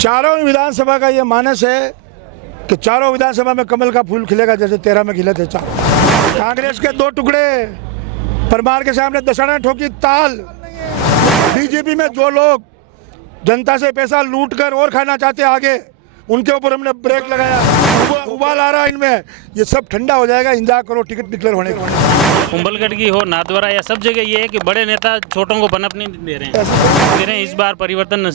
चारों विधानसभा का ये मानस है कि चारों विधानसभा में कमल का फूल खिलेगा, जैसे 13 में खिले थे चारों। कांग्रेस के 2 टुकड़े, परमार के सामने दशाना ठोकी ताल। बीजेपी में जो लोग जनता से पैसा लूट कर और खाना चाहते आगे, उनके ऊपर हमने ब्रेक लगाया। उबाल आ रहा इनमें, ये सब ठंडा हो जाएगा। इंतजार करो टिकट डिक्लेयर होने का। कुंभलगढ़ की हो, नाथद्वारा या सब जगह ये है कि बड़े नेता छोटों को बनप नहीं दे रहे हैं। इस बार परिवर्तन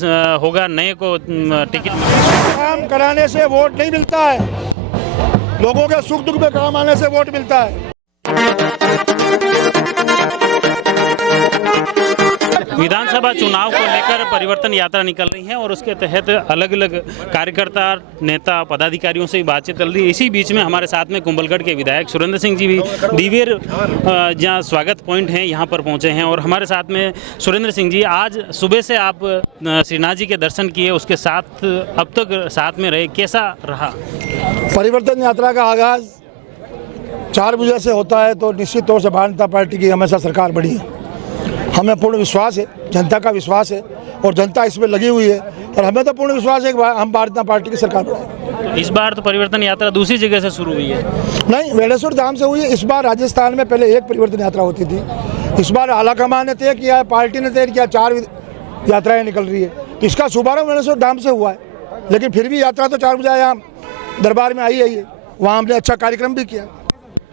होगा, नए को टिकट काम कराने से वोट नहीं मिलता है, लोगों के सुख दुख में काम आने से वोट मिलता है। विधानसभा चुनाव को लेकर परिवर्तन यात्रा निकल रही है और उसके तहत अलग अलग कार्यकर्ता, नेता, पदाधिकारियों से बातचीत चल रही है। इसी बीच में हमारे साथ में कुंभलगढ़ के विधायक सुरेंद्र सिंह जी भी दिवेर जहाँ स्वागत पॉइंट है यहाँ पर पहुँचे हैं। और हमारे साथ में सुरेंद्र सिंह जी, आज सुबह से आप श्रीनाथ जी के दर्शन किए, उसके साथ अब तक साथ में रहे, कैसा रहा? परिवर्तन यात्रा का आगाज 4 बजे से होता है, तो निश्चित तौर से भारतीय जनता पार्टी की हमेशा सरकार बड़ी है। हमें पूर्ण विश्वास है, जनता का विश्वास है और जनता इसमें लगी हुई है, और हमें तो पूर्ण विश्वास है कि हम भारतीय जनता पार्टी की सरकार बनाएंगे। इस बार तो परिवर्तन यात्रा दूसरी जगह से शुरू हुई है। नहीं, वेलेश्वर धाम से हुई है। इस बार राजस्थान में पहले एक परिवर्तन यात्रा होती थी, इस बार आलाकमान ने तय किया है, पार्टी ने तय किया, 4 यात्राएं निकल रही है। तो इसका शुभारंभ वेलेश्वर धाम से हुआ है, लेकिन फिर भी यात्रा तो 4 बजे यहाँ दरबार में आई है। वहाँ हमने अच्छा कार्यक्रम भी किया।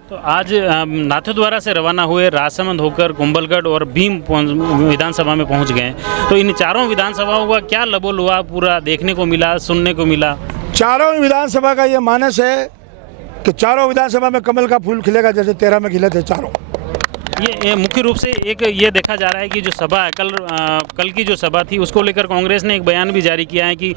तो आज नाथद्वारा से रवाना हुए, राजसमंद होकर कुंभलगढ़ और भीम विधानसभा में पहुंच गए। तो इन चारों विधानसभाओं का क्या लबोल हुआ, पूरा देखने को मिला, सुनने को मिला? चारों विधानसभा का ये मानस है कि चारों विधानसभा में कमल का फूल खिलेगा, जैसे 13 में खिले थे चारों। ये मुख्य रूप से एक ये देखा जा रहा है कि जो सभा है, कल की जो सभा थी, उसको लेकर कांग्रेस ने एक बयान भी जारी किया है कि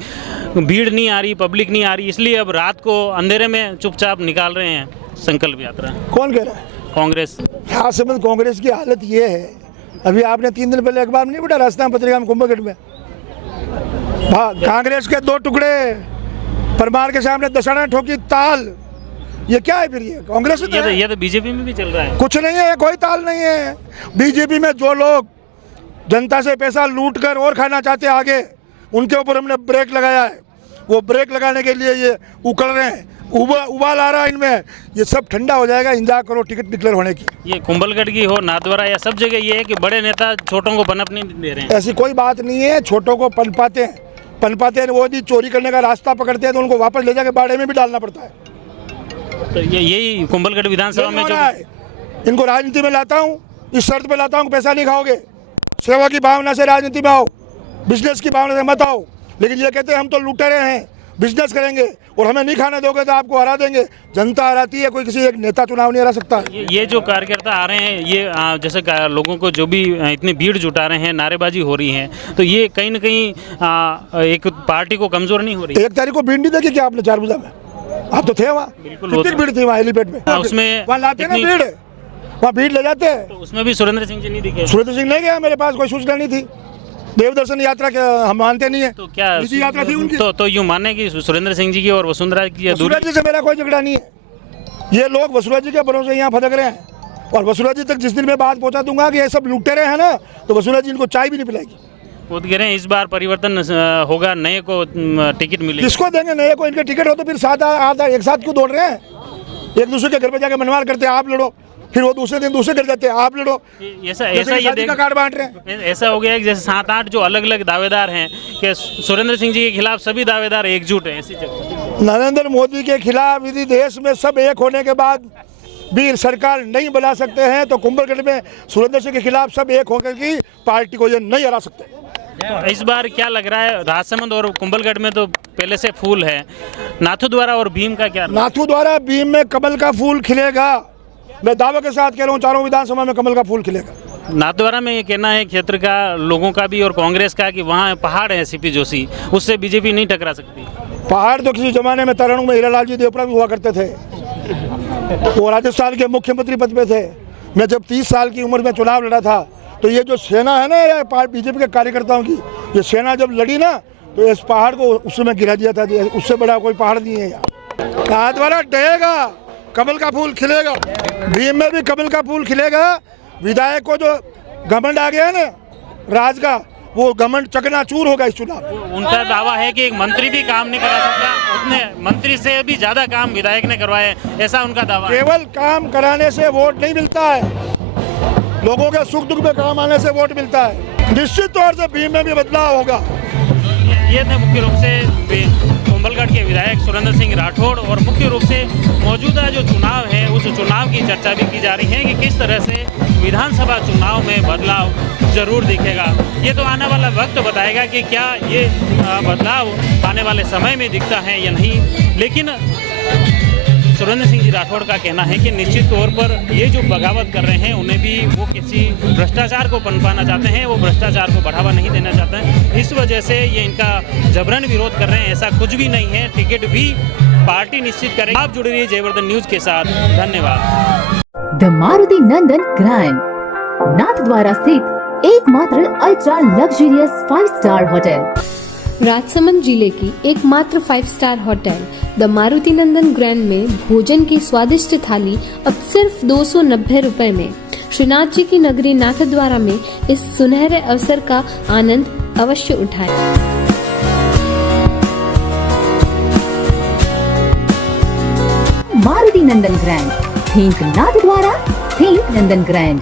भीड़ नहीं आ रही, पब्लिक नहीं आ रही, इसलिए अब रात को अंधेरे में चुपचाप निकाल रहे हैं संकल्प यात्रा। कौन कह रहा है? कांग्रेस। राजसमंद कांग्रेस की हालत ये है, अभी आपने 3 दिन पहले अखबार में नहीं पढ़ा, राजस्थान पत्रिका में, कुंभलगढ़ में कांग्रेस के 2 टुकड़े, परमार के सामने दशाना ठोकी ताल। ये क्या है फिर? ये कांग्रेस में ये तो बीजेपी में भी चल रहा है। कुछ नहीं है, कोई ताल नहीं है। बीजेपी में जो लोग जनता से पैसा लूट कर और खाना चाहते आगे, उनके ऊपर हमने ब्रेक लगाया है। वो ब्रेक लगाने के लिए ये उकल रहे हैं। उबाल आ रहा है इनमें, ये सब ठंडा हो जाएगा। इंतजार करो टिकट डिक्लेयर होने की। ये कुंभलगढ़ की हो, नाथद्वारा या सब जगह ये है कि बड़े नेता छोटों को बनप नहीं दे रहे हैं। ऐसी कोई बात नहीं है, छोटों को पनपाते हैं। वो यदि चोरी करने का रास्ता पकड़ते हैं तो उनको वापस ले जाके बाड़े में भी डालना पड़ता है। तो यही कुंभलगढ़ विधानसभा में जो इनको राजनीति में लाता हूँ, इस शर्त पे लाता हूँ, पैसा नहीं खाओगे, सेवा की भावना से राजनीति में आओ, बिजनेस की भावना से मत आओ। लेकिन ये कहते हैं हम तो लुटेरे हैं, बिजनेस करेंगे और हमें नहीं खाने दोगे तो आपको हरा देंगे। जनता हराती है, कोई किसी एक नेता चुनाव नहीं हरा सकता। ये जो कार्यकर्ता आ रहे हैं, ये जैसे लोगों को जो भी इतनी भीड़ जुटा रहे हैं, नारेबाजी हो रही है, तो ये कहीं न कहीं एक पार्टी को कमजोर नहीं हो रही? 1 तारीख को भीड़ नहीं देखी क्या आपने? 4 बजे में आप तो थे वहाँ, कितनी भीड़ थी वहाँ हेलीपैड में। उसमें वहाँ लाते हैं ना भीड़, वहाँ भीड़ ले जाते हैं। तो उसमें भी सुरेंद्र सिंह जी नहीं दिखे? सुरेंद्र सिंह नहीं गया, मेरे पास कोई सूचना नहीं थी। देवदर्शन यात्रा हम मानते नहीं है, तो क्या यात्रा थी उनकी? तो यूँ माने कि सुरेंद्र सिंह जी की और वसुंधरा की वसुंधरा जी से मेरा कोई झगड़ा नहीं है। ये लोग वसुंधरा जी के भरोसे यहाँ फटक रहे हैं, और वसुंधरा जी तक जिस दिन मैं बात पहुँचा दूंगा कि ये सब लुटेरे हैं ना, तो वसुंधरा जी इनको चाय भी नहीं पिलाएगी। वो कह रहे हैं इस बार परिवर्तन होगा, नए को टिकट मिलेगी। किसको देंगे नए को? इनके टिकट हो तो फिर 7-8 एक साथ क्यों दौड़ रहे हैं? एक दूसरे के घर पे जाके मनमार करते हैं, आप लड़ो, फिर वो दूसरे दिन दूसरे घर जाते हैं, आप लड़ो। ऐसा ये कार्ड बांट रहे हैं। ऐसा हो गया है कि जैसे 7-8 जो अलग अलग दावेदार हैं कि सुरेंद्र सिंह जी के खिलाफ सभी दावेदार एकजुट हैं। ऐसी जगह नरेंद्र मोदी के खिलाफ यदि देश में सब एक होने के बाद भी सरकार नहीं बना सकते हैं, तो कुंभलगढ़ में सुरेंद्र सिंह के खिलाफ सब एक होकर की पार्टी को ये नहीं हरा सकते। तो इस बार क्या लग रहा है? राजसमंद और कुंभलगढ़ में तो पहले से फूल है, नाथद्वारा और भीम का क्या? नाथद्वारा भीम में कमल का फूल खिलेगा। मैं दावे के साथ कह रहा हूँ, चारों विधानसभा में कमल का फूल खिलेगा। नाथद्वारा में ये कहना है क्षेत्र का लोगों का भी और कांग्रेस का कि वहाँ पहाड़ है सीपी जोशी, उससे बीजेपी नहीं टकरा सकती। पहाड़ तो किसी जमाने में तरणु में हीरालाल जी देवपरा भी हुआ करते थे, वो राजस्थान के मुख्यमंत्री पद पे थे। मैं जब 30 साल की उम्र में चुनाव लड़ा था, तो ये जो सेना है ना, या बीजेपी के कार्यकर्ताओं की ये सेना जब लड़ी ना, तो इस पहाड़ को उस समय गिरा दिया था। उससे बड़ा कोई पहाड़ नहीं है यहाँ। नाथद्वारा डरेगा, कमल का फूल खिलेगा। भीम में भी कमल का फूल खिलेगा। विधायक को जो घमंड आ गया ना राज का, वो घमंड चकनाचूर होगा इस चुनाव। उनका दावा है कि एक मंत्री भी काम नहीं करा सकता, उतने मंत्री से भी ज्यादा काम विधायक ने करवाए, ऐसा उनका दावा है। केवल काम कराने से वोट नहीं मिलता है, लोगों के सुख दुख में काम आने से वोट मिलता है। निश्चित तौर से भीम में भी बदलाव होगा। ये थे मुख्य रूप से कुंभलगढ़ के विधायक सुरेंद्र सिंह राठौड़, और मुख्य रूप से मौजूदा जो चुनाव है उस चुनाव की चर्चा भी की जा रही है कि किस तरह से विधानसभा चुनाव में बदलाव जरूर दिखेगा। ये तो आने वाला वक्त बताएगा कि क्या ये बदलाव आने वाले समय में दिखता है या नहीं। लेकिन सुरेंद्र सिंह जी राठौड़ का कहना है कि निश्चित तौर पर ये जो बगावत कर रहे हैं उन्हें भी वो किसी भ्रष्टाचार को पनपाना चाहते हैं, वो भ्रष्टाचार को बढ़ावा नहीं देना चाहते हैं, इस वजह से ये इनका जबरन विरोध कर रहे हैं। ऐसा कुछ भी नहीं है, टिकट भी पार्टी निश्चित करेगी। आप जुड़े रहिए जयवर्धन न्यूज के साथ। धन्यवाद। The Maruti Nandan grand, Nathdwara स्थित एकमात्र ultra luxurious 5 star hotel. Rajsamand जिले की एकमात्र 5 star hotel the Maruti Nandan grand में भोजन की स्वादिष्ट थाली अब सिर्फ 290 रुपए में। श्रीनाथ जी की नगरी नाथद्वारा में इस सुनहरे अवसर का आनंद अवश्य उठाएं। मारुति नंदन ग्रैंड, थिंक नाथद्वारा, थिंक नंदन ग्रैंड।